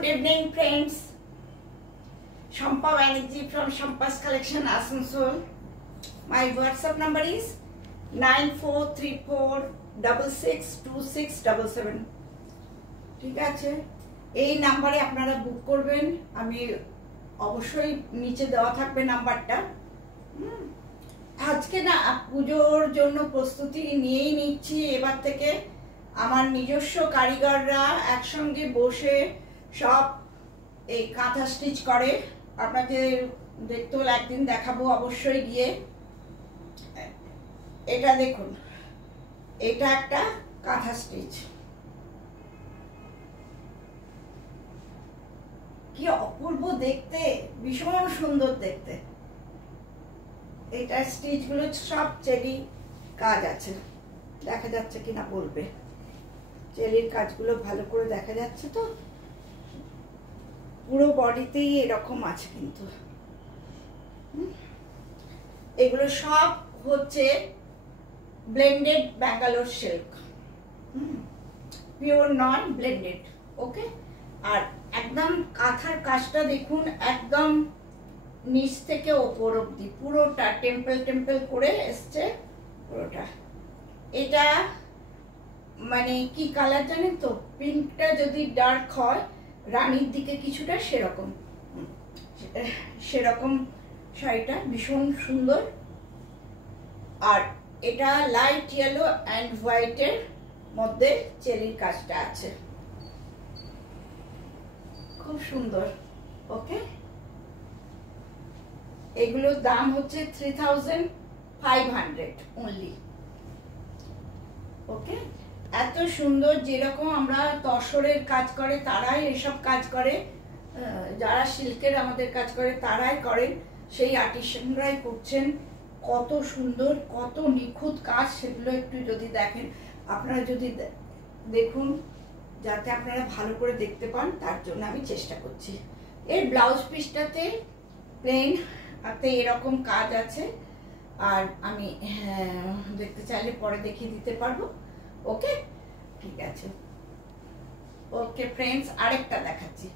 Good evening, friends. Shampa Banerjee from Shampa's Collection, Asansol. My WhatsApp number is 9434662677. ঠিক আছে, এই নাম্বারে আপনারা বুক করবেন। আমি অবশ্যই নিচে দেওয়া থাকবে নাম্বারটা। আজকে না পুজোর জন্য প্রস্তুতি নিয়েই নিচ্ছি। এবার থেকে আমার নিজস্ব কারিগররা একসঙ্গে বসে সব এই কাঁথা স্টিচ করে। আপনাদের দেখতেও একদিন দেখাবো অবশ্যই গিয়ে। এটা দেখুন, এটা একটা কাঁথা স্টিচ, কি অপূর্ব দেখতে, ভীষণ সুন্দর দেখতে। এটা স্টিচ গুলো সব চেরি কাজ আছে, দেখা যাচ্ছে কিনা বলবে। চেরির কাজগুলো ভালো করে দেখা যাচ্ছে তো, পুরো বডিতেই এরকম আছে। কিন্তু এগুলো সব হচ্ছে ব্লেন্ডেড ব্যাঙ্গালোর সিল্ক, পিওর নন ব্লেন্ডেড। ওকে, আর একদম কাঁথার কাজটা দেখুন, একদম নিচ থেকে ওপর অব্দি পুরোটা টেম্পল টেম্পল করে এসছে পুরোটা। এটা মানে কি কালার জানেন তো, পিঙ্কটা যদি ডার্ক হয় রানীর দিকে কিছুটা, সেরকম শাড়িটা ভীষণ সুন্দর। আর এটা লাইট ইয়েলো অ্যান্ড হোয়াইটের মধ্যে চেরির কাজটা আছে, খুব সুন্দর। ওকে, এগুলোর দাম হচ্ছে 3500 অনলি। ওকে, এত সুন্দর। যেরকম আমরা তসরের কাজ করে তারাই এসব কাজ করে, যারা সিল্কের আমাদের কাজ করে তারাই করেন, সেই আর্টিসানরাই করছেন। কত সুন্দর, কত নিখুঁত কাজ, সেগুলো একটু যদি দেখেন, আপনারা যদি দেখুন, যাতে আপনারা ভালো করে দেখতে পান, তার জন্য আমি চেষ্টা করছি। এর ব্লাউজ পিসটাতে প্লেন হাতে এরকম কাজ আছে, আর আমি দেখতে চাইলে পরে দেখিয়ে দিতে পারবো। ওকে, ঠিক আছে। ওকে ফ্রেন্ডস, আরেকটা দেখাচ্ছি।